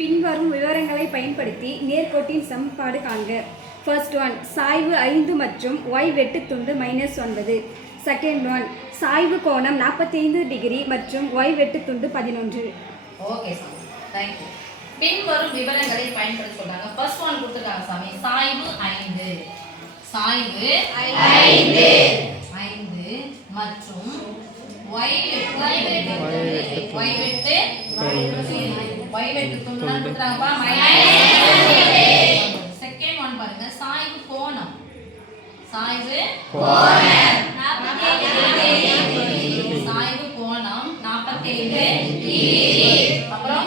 பின்வரும் விவரங்களை பயன்படுத்தி நேர்கோட்டின் சமன்பாடு காண்க. ஃபர்ஸ்ட் ஒன், சாய்வு 5 மற்றும் y வெட்டுத்துண்டு -9. செகண்ட் ஒன், சாய்வு கோணம் 45 டிகிரி மற்றும் y வெட்டுத்துண்டு 11. ஓகே சாமி, தேங்க்யூ. பின்வரும் விவரங்களை பயன்படுத்தி சொல்றாங்க. ஃபர்ஸ்ட் ஒன் கொடுத்துருக்காங்க சாமி, சாய்வு 5. சாய்வு 5 மற்றும் y வெட்டு துண்டுனா கொடுத்துறாங்கப்பா -. செகண்ட் ஒன் பாருங்க, சாய்வு கோணம். சாய்வு கோணம் 45 டிகிரி. அப்புறம்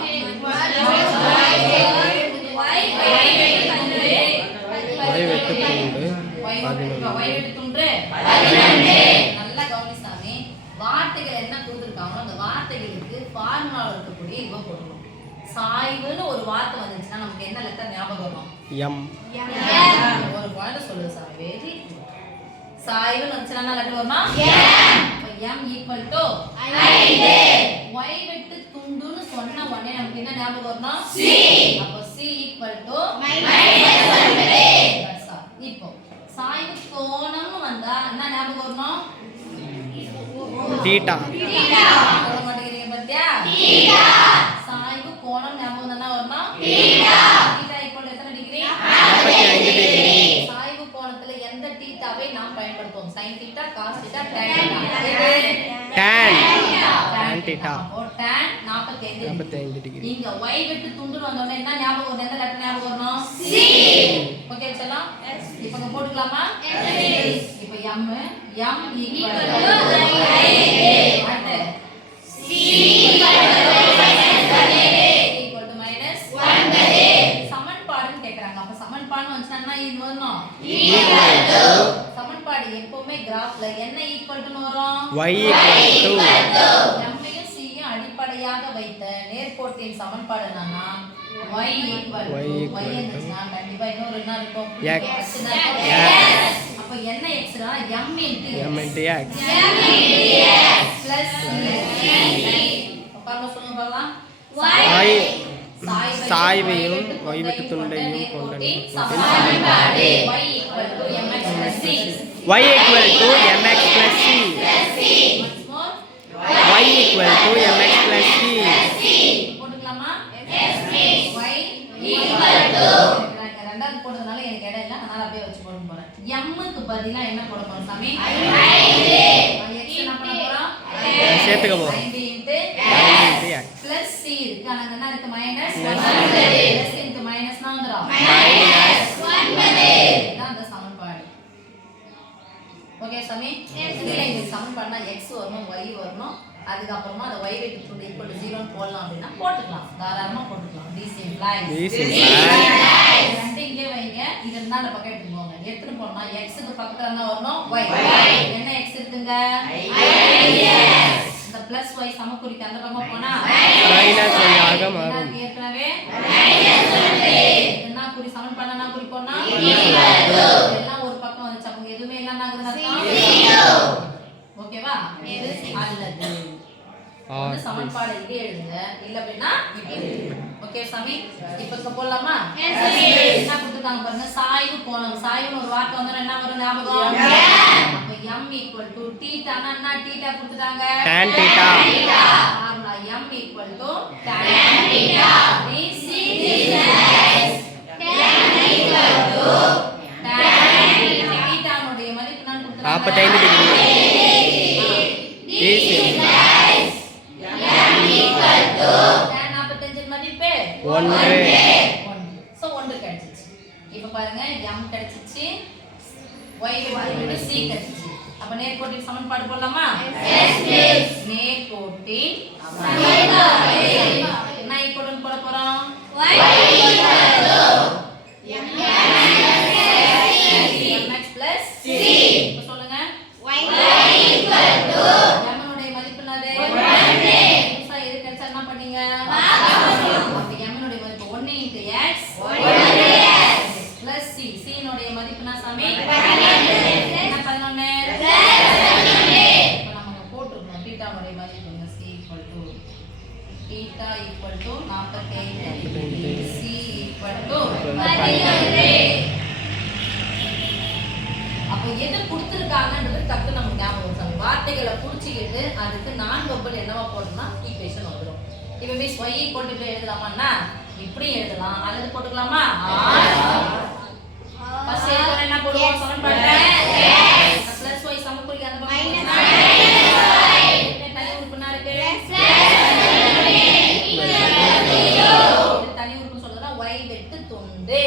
நல்லா கவனி சாமி. வார்த்தைகள் என்ன கொடுத்துருக்காங்களோ அந்த வார்த்தைகளுக்கு ஃபார்முலாவில் இருக்கக்கூடிய இவ போடணும். சாய்வுன்னு ஒரு வார்த்தை வந்துச்சுன்னா நமக்கு என்ன லெட்டர் ஞாபகம் வரும்? எம். ஒரு வார்த்தை சொல்லுது சாமி, வெரி குட். சாய்வுன்னு வந்துச்சுன்னா என்ன லெட்டர் வருமா? அப்ப m ஈக்குவல் டு 5. y வெட்டு துண்டுன்னு சொன்ன உடனே நமக்கு என்ன ஞாபகம் வரணும்? c. அப்ப c ஈக்குவல் டு -9. இப்போ சாய்வு கோணம்னு வந்தா என்ன ஞாபகம் வரணும்? தீட்டா. சொல்ல மாட்டேங்கிறீங்க பாத்தியா? தீட்டா. சாய்வு கோணம் ஞாபகம் வந்தா வரணும்? தீட்டா. தீட்டா ஈக்குவல் எத்தனை டிகிரி? 45 டிகிரி. சாய்வு கோணத்துல எந்த தீட்டாவை நாம் பயன்படுத்துவோம்? sin theta, cos theta, tan theta. tan theta. அப்போ tan 45 டிகிரி. இங்க y வெட்டு துண்டு வந்தோனே என்ன ஞாபகம் வருது? எந்த லெட்டர் ஞாபகம் வரணும்? c. ஓகே சொல்லலாம். இப்போ நம்ம போட்டுக்கலாமா? இப்போ m equal to 5. c equal to -9. சமன்பாடுன்னு கேக்குறாங்க. அப்ப சமன்பாடுன்னு வந்துச்சுன்னா இது வரணும் ஈக்குவல் டு. சமன்பாடு எப்பவுமே கிராஃப்ல என்ன ஈக்குவல் டுன்னு வரும்? y equal to. m யும் c யும் அடிப்படையாக வைத்த நேர்கோட்டின் சமன்பாடு என்னன்னா y ஈக்குவல் டு. y என்னன்னா கண்டிப்பா இன்னொரு என்ன இருக்கும்? x. அப்ப என்ன x னா m * x plus பாருங்க சொல்லுங்க பார்க்கலாம். சாய்வையும் y வெட்டு துண்டையும் கொண்ட சமன்பாடு y equal to mx plus c. y equal to mx plus c. y equal to mx plus c. போட்டுக்கலாமா? y ஈக்குவல் டு ரெண்டாவது போடுறதுனால எனக்கு இடம் இல்ல, அதனால அப்படியே வச்சு போட போறேன். m க்கு பதிலா என்ன போட போறோம் சாமி? 5. x என்ன பண்ண போறோம்? சேர்த்துக்க போறோம். 5 * x plus c இருக்கு. அங்க என்ன இருக்கு? -9. plus into minus னா வந்துரும் -9. இதான் அந்த சமன்பாடு. ஓகே சாமி, இதுல இந்த சமன்பாடுனா x வரணும், y வரணும். அதுக்கு அப்புறமா அந்த y வெட்டு துண்டு = 0 ன்னு போடலாம் அப்படினா போட்டுக்கலாம். தாராளமா போட்டுக்கலாம். this implies ரெண்டு இங்கே வைங்க. இது இருந்தா அந்த பக்கம் எடுத்து போங்க. எடுத்து போனா x க்கு பக்கத்துல என்ன வரணும்? y. என்ன x இருக்குங்க? இந்த plus y சமக்குறிக்கு அந்த பக்கம் போனா மைனஸ் y ஆக மாறும். ஏற்கனவே என்ன குறி சமன்பாடு என்ன குறி போனா எல்லாம் ஒரு பக்கம் வந்துச்சு. அப்ப எதுமே இல்ல நாக்குறது அர்த்தம் 0. ஓகேவா? அல்லது அந்த சமன்பாடு இங்கே எழுதுங்க, இல்ல அப்படினா இப்படி எழுதுங்க. ஓகே சாமி, இப்போ போடலாமா? என்ன கொடுத்துட்டாங்க பாருங்க, சாய்வு கோணம். சாய்வுன்னு ஒரு வார்த்தை வந்தா என்ன வரும் ஞாபகம்? அப்ப m ஈக்குவல் டு தீட்டா. என்ன தீட்டா கொடுத்துட்டாங்க? tan தீட்டா. Formula m equal to tan theta. this is tan equal to tan theta னுடைய மதிப்பு நான் கொடுத்துட்டாங்க 45 degree. this is m equal to tan 45 மதிப்பு 1. சோ 1 கிடைச்சிச்சு. இப்போ பாருங்க m கிடைச்சிச்சு, y வெட்டு c கிடைச்சிச்சு. அப்ப நேர்கோட்டின் சமன்பாடு போடலாமா? Yes please. நேர்கோட்டின் சமன்பாடு என்ன ஈக்குவல்னு போட போறோம்? y equal to mx plus c. இப்போ சொல்லுங்க. y ஈக்குவல் டு m னுடைய மதிப்பு என்னது? 1. புதுசா எது கிடைச்சா என்ன பண்ணீங்க? அப்ப m னுடைய மதிப்பு 1 * x plus c. c னுடைய மதிப்பு என்ன சாமி? 12. என்ன 11? இப்போ நம்ம போட்டுறோம் தீட்டாவுடைய மதிப்பு c = θ = 45 அப்ப எது கொடுத்துருக்காங்கன்றது டக்கு நமக்கு ஞாபகம் வரும். வார்த்தைகளை புடிச்சுக்கிட்டு அதுக்கு நான் வெர்பல் என்னவா போடணும்னா ஈக்குவேஷன் வந்துடும். இப்போ மிஸ் y = எழுதலாமான்னா இப்படி எழுதலாம் அல்லது போட்டுக்கலாமா ஃபர்ஸ்ட் எழுதுறோம் என்ன போடுவோம் சமன்பாடுல + y சமக்குறிக்கு அந்த பக்கம் தனி உறுப்புனா இருக்கு தனி உறுப்பு சொல்றதுனா y வெட்டு துண்டு